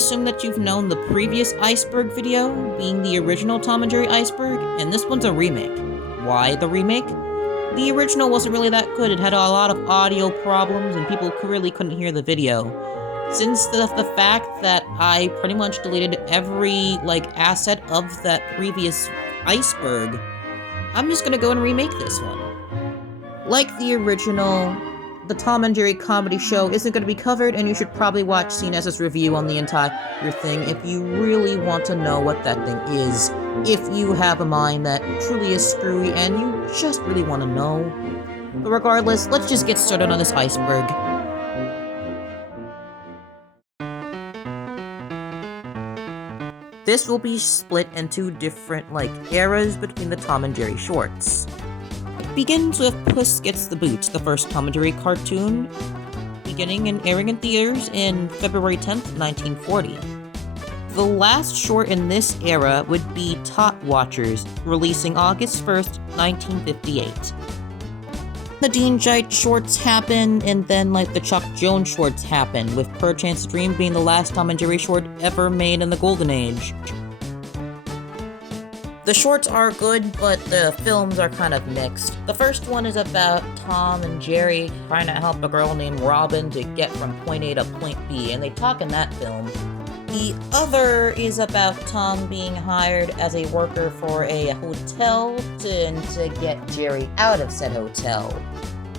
assume that you've known the previous Iceberg video, being the original Tom and Jerry Iceberg, and this one's a remake. Why the remake? The original wasn't really that good. It had a lot of audio problems, and people really couldn't hear the video. Since the fact that I pretty much deleted every, asset of that previous Iceberg, I'm just gonna go and remake this one. Like the original, the Tom and Jerry comedy show isn't going to be covered, and you should probably watch CNS's review on the entire thing if you really want to know what that thing is. If you have a mind that truly is screwy and you just really want to know. But regardless, let's just get started on this Iceberg. This will be split into different, eras between the Tom and Jerry shorts. It begins with Puss Gets the Boot, the first Tom and Jerry cartoon, beginning and airing in theaters in February 10th, 1940. The last short in this era would be Tot Watchers, releasing August 1st, 1958. The Dean Jite shorts happen, and then, the Chuck Jones shorts happen, with Perchance Dream being the last Tom and Jerry short ever made in the Golden Age. The shorts are good, but the films are kind of mixed. The first one is about Tom and Jerry trying to help a girl named Robin to get from point A to point B, and they talk in that film. The other is about Tom being hired as a worker for a hotel to get Jerry out of said hotel.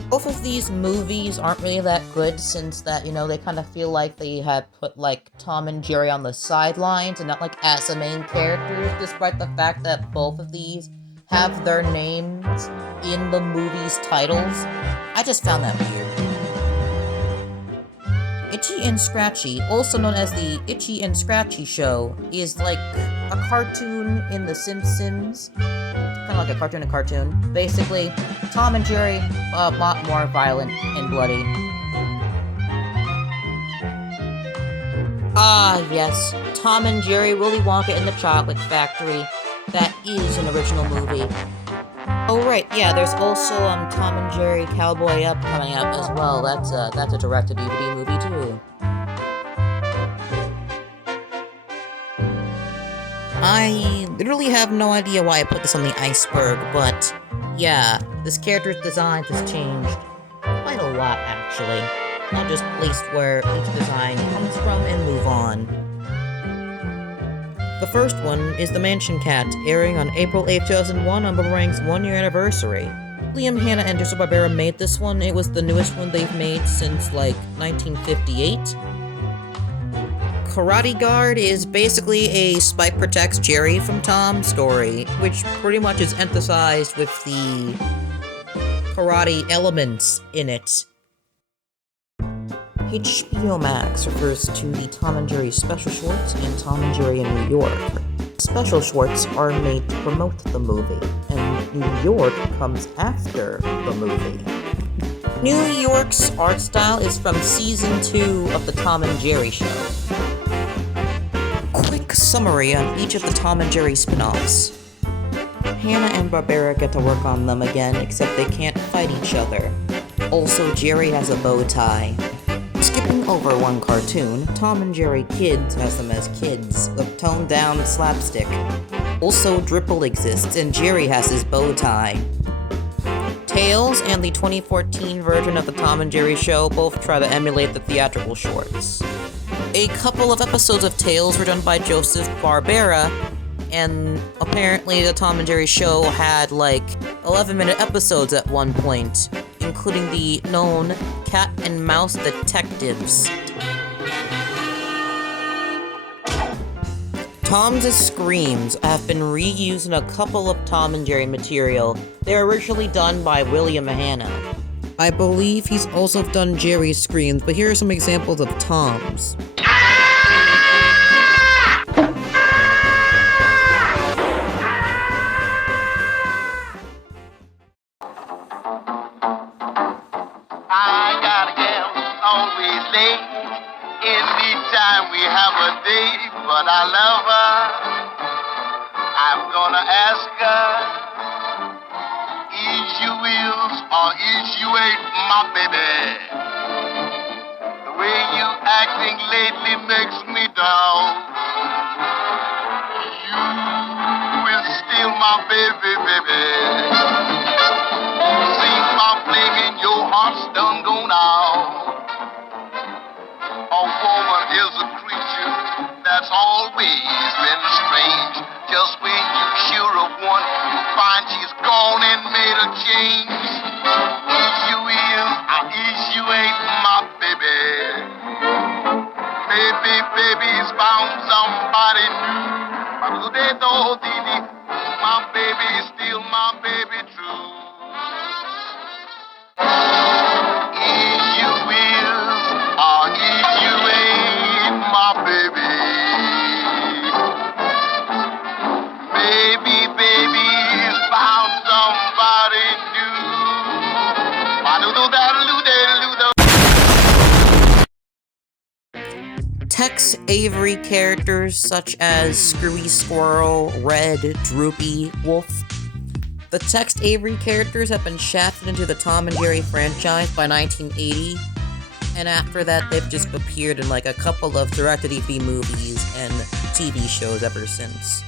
Both of these movies aren't really that good since that, they kind of feel like they had put, Tom and Jerry on the sidelines and not, as the main characters, despite the fact that both of these have their names in the movie's titles. I just found that weird. Itchy and Scratchy, also known as the Itchy and Scratchy Show, is a cartoon in The Simpsons. Kind of like a cartoon in a cartoon. Basically, Tom and Jerry, a lot more violent and bloody. Ah, yes, Tom and Jerry, Willy Wonka and the Chocolate Factory. That is an original movie. Oh right, yeah, there's also Tom and Jerry Cowboy Up coming out as well. That's a direct-to-DVD movie too. I literally have no idea why I put this on the Iceberg, but yeah, this character's design has changed quite a lot actually. I'll just place where each design comes from and move on. The first one is The Mansion Cat, airing on April 8, 2001 on Boomerang's 1-year anniversary. Liam, Hanna, and Barbera made this one. It was the newest one they've made since, 1958. Karate Guard is basically a Spike Protects Jerry from Tom story, which pretty much is emphasized with the karate elements in it. HBO Max refers to the Tom and Jerry special shorts and Tom and Jerry in New York. Special shorts are made to promote the movie, and New York comes after the movie. New York's art style is from Season 2 of the Tom and Jerry Show. Quick summary on each of the Tom and Jerry spin-offs. Hanna and Barbera get to work on them again, except they can't fight each other. Also, Jerry has a bow tie. Skipping over one cartoon, Tom and Jerry Kids has them as kids, with toned-down slapstick. Also, Dripple exists, and Jerry has his bow tie. Tails and the 2014 version of the Tom and Jerry Show both try to emulate the theatrical shorts. A couple of episodes of Tails were done by Joseph Barbera, and apparently the Tom and Jerry Show had 11-minute episodes at one point, including the known Cat and Mouse Detectives. Tom's screams have been reused in a couple of Tom and Jerry material. They were originally done by William Hanna. I believe he's also done Jerry's screams, but here are some examples of Tom's. Anytime we have a date, but I love her, I'm gonna ask her, is you is or is you ain't my baby? The way you acting lately makes me down my baby, baby. See my fling and your heart's done gone out. A woman is a creature that's always been strange. Just when you sure of one, you find she's gone and made a change. If you is, or if you ain't my baby. Maybe baby's found somebody new. But they know my baby is still my baby true. If you is, or if you ain't my baby. Maybe baby's found somebody new. Tex Avery characters such as Screwy Squirrel, Red, Droopy, Wolf. The Tex Avery characters have been shafted into the Tom and Jerry franchise by 1980, and after that they've just appeared in like a couple of direct-to-DVD movies and TV shows ever since.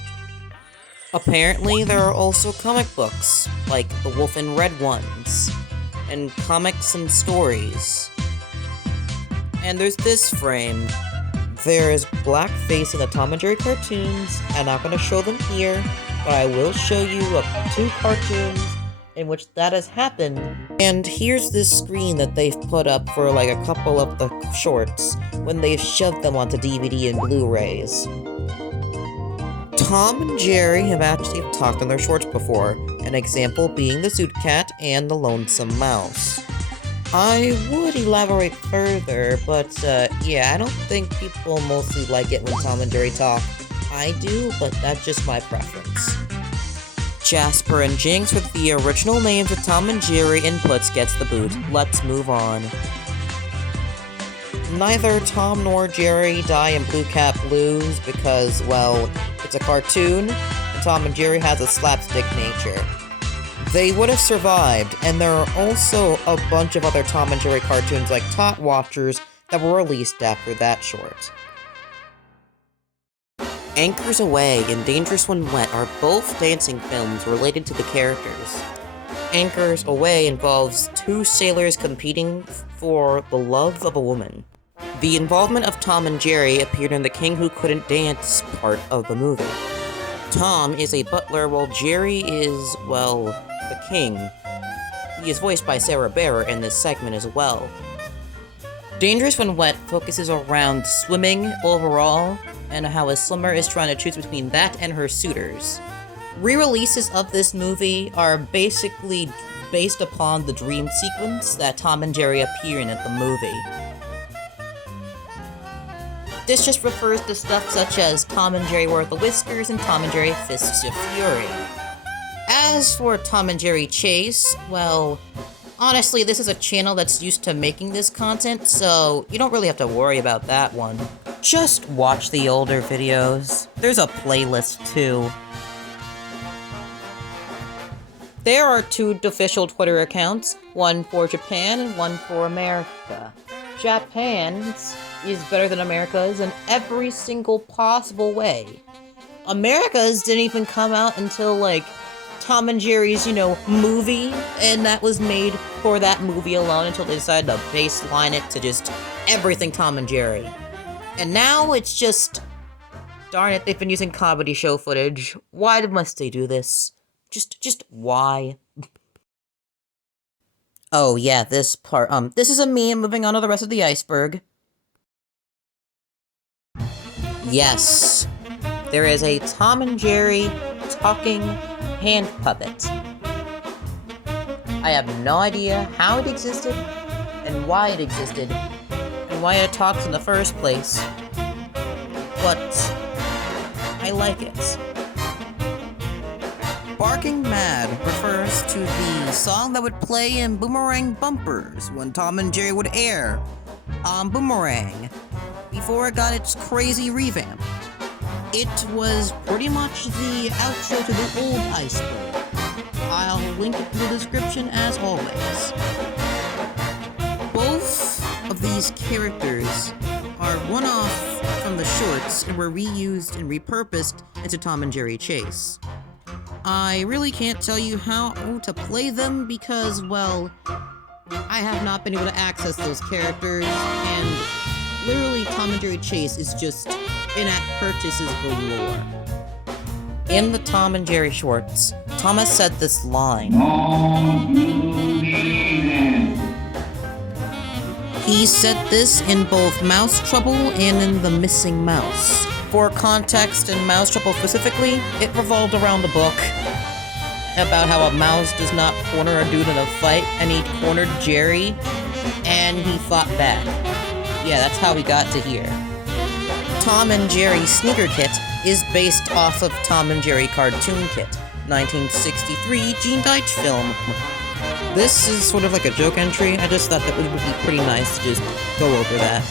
Apparently there are also comic books, like the Wolf and Red ones, and comics and stories. And there's this frame. There is blackface in the Tom and Jerry cartoons. I'm not going to show them here, but I will show you 2 cartoons in which that has happened. And here's this screen that they've put up for like a couple of the shorts when they've shoved them onto DVD and Blu-rays. Tom and Jerry have actually talked on their shorts before, an example being the Zoot Cat and the Lonesome Mouse. I would elaborate further, but yeah, I don't think people mostly like it when Tom and Jerry talk. I do, but that's just my preference. Jasper and Jinx with the original names of Tom and Jerry inputs gets the boot. Let's move on. Neither Tom nor Jerry die in Blue Cat Blues because, well, it's a cartoon, and Tom and Jerry has a slapstick nature. They would have survived, and there are also a bunch of other Tom and Jerry cartoons like Tot Watchers that were released after that short. Anchors Away and Dangerous When Wet are both dancing films related to the characters. Anchors Away involves 2 sailors competing for the love of a woman. The involvement of Tom and Jerry appeared in the King Who Couldn't Dance part of the movie. Tom is a butler while Jerry is, well, the king. He is voiced by Sarah Barer in this segment as well. Dangerous When Wet focuses around swimming overall, and how a swimmer is trying to choose between that and her suitors. Re-releases of this movie are basically based upon the dream sequence that Tom and Jerry appear in at the movie. This just refers to stuff such as Tom and Jerry War of the Whiskers and Tom and Jerry Fists of Fury. As for Tom and Jerry Chase, well, honestly, this is a channel that's used to making this content, so you don't really have to worry about that one. Just watch the older videos. There's a playlist too. There are 2 official Twitter accounts, one for Japan and one for America. Japan's is better than America's in every single possible way. America's didn't even come out until, like, Tom and Jerry's, movie, and that was made for that movie alone until they decided to baseline it to just everything Tom and Jerry. And now it's just, darn it, they've been using comedy show footage. Why must they do this? Just why? Oh yeah, this part, this is a meme, moving on to the rest of the iceberg. Yes, there is a Tom and Jerry talking hand puppet. I have no idea how it existed, and why it existed, and why it talks in the first place, but I like it. Barking Mad refers to the song that would play in Boomerang bumpers when Tom and Jerry would air on Boomerang before it got its crazy revamp. It was pretty much the outro to the old Iceberg. I'll link it in the description as always. Both of these characters are one-off from the shorts and were reused and repurposed into Tom and Jerry Chase. I really can't tell you how to play them because, well, I have not been able to access those characters, and literally Tom and Jerry Chase is just in-app purchases galore. In the Tom and Jerry shorts, Thomas said this line. He said this in both Mouse Trouble and in The Missing Mouse. For context, in Mouse Trouble specifically, it revolved around the book about how a mouse does not corner a dude in a fight, and he cornered Jerry, and he fought back. Yeah, that's how we got to here. Tom and Jerry Sneaker Kit is based off of Tom and Jerry Cartoon Kit, 1963 Gene Deitch film. This is sort of like a joke entry. I just thought that it would be pretty nice to just go over that.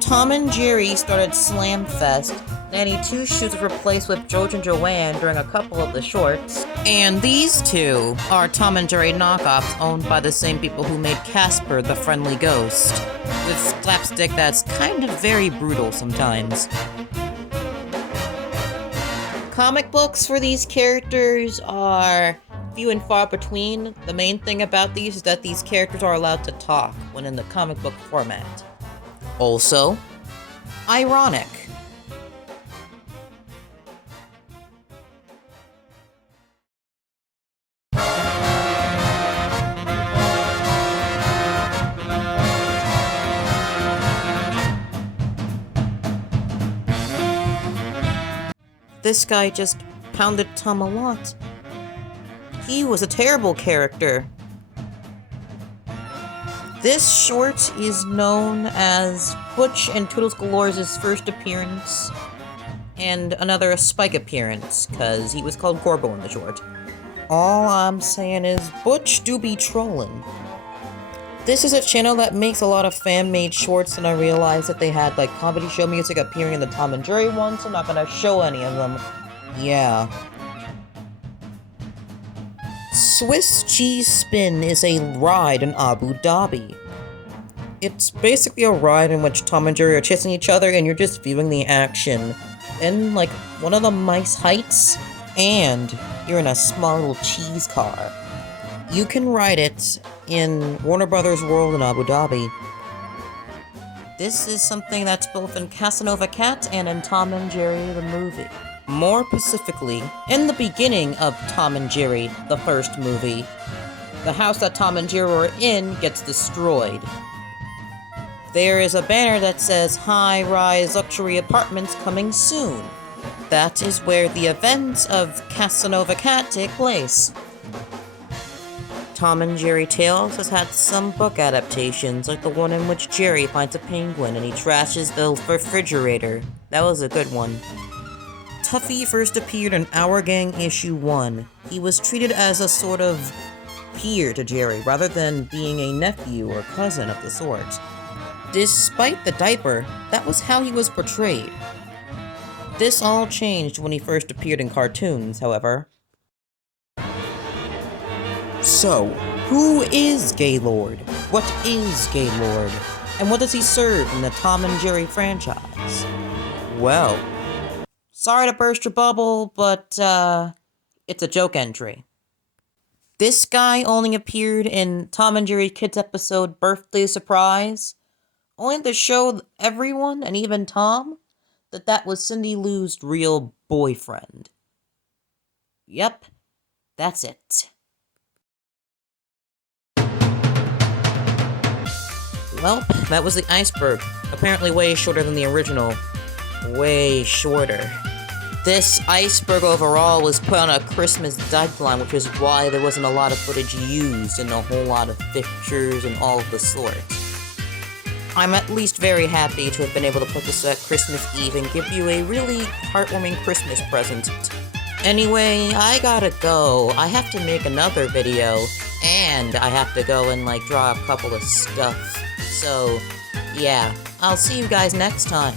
Tom and Jerry started Slamfest. 92 shoots were replaced with George and Joanne during a couple of the shorts. And these two are Tom and Jerry knockoffs owned by the same people who made Casper the Friendly Ghost, with slapstick that's kind of very brutal sometimes. Comic books for these characters are few and far between. The main thing about these is that these characters are allowed to talk when in the comic book format. Also, ironic. This guy just pounded Tom a lot. He was a terrible character. This short is known as Butch and Toodles Galore's first appearance, and another Spike appearance, cause he was called Gorbo in the short. All I'm saying is, Butch do be trollin'. This is a channel that makes a lot of fan-made shorts, and I realized that they had, like, comedy show music appearing in the Tom and Jerry one, so I'm not gonna show any of them. Yeah. Swiss Cheese Spin is a ride in Abu Dhabi. It's basically a ride in which Tom and Jerry are chasing each other, and you're just viewing the action in, like, one of the nice heights, and you're in a small little cheese car. You can ride it in Warner Brothers World in Abu Dhabi. This is something that's both in Casanova Cat and in Tom and Jerry the movie. More specifically, in the beginning of Tom and Jerry, the first movie, the house that Tom and Jerry were in gets destroyed. There is a banner that says, "High-rise luxury apartments coming soon." That is where the events of Casanova Cat take place. Tom and Jerry Tales has had some book adaptations, like the one in which Jerry finds a penguin and he trashes the refrigerator. That was a good one. Tuffy first appeared in Our Gang issue 1. He was treated as a sort of peer to Jerry, rather than being a nephew or cousin of the sort. Despite the diaper, that was how he was portrayed. This all changed when he first appeared in cartoons, however. So, who is Gaylord? What is Gaylord? And what does he serve in the Tom and Jerry franchise? Well, sorry to burst your bubble, but, it's a joke entry. This guy only appeared in Tom and Jerry Kids episode Birthday Surprise, only to show everyone, and even Tom, that that was Cindy Lou's real boyfriend. Yep, that's it. Well, that was the Iceberg. Apparently way shorter than the original. Way shorter. This Iceberg overall was put on a Christmas deadline, which is why there wasn't a lot of footage used and a whole lot of pictures and all of the sort. I'm at least very happy to have been able to put this at Christmas Eve and give you a really heartwarming Christmas present. Anyway, I gotta go. I have to make another video, and I have to go and, like, draw a couple of stuff. So, yeah, I'll see you guys next time.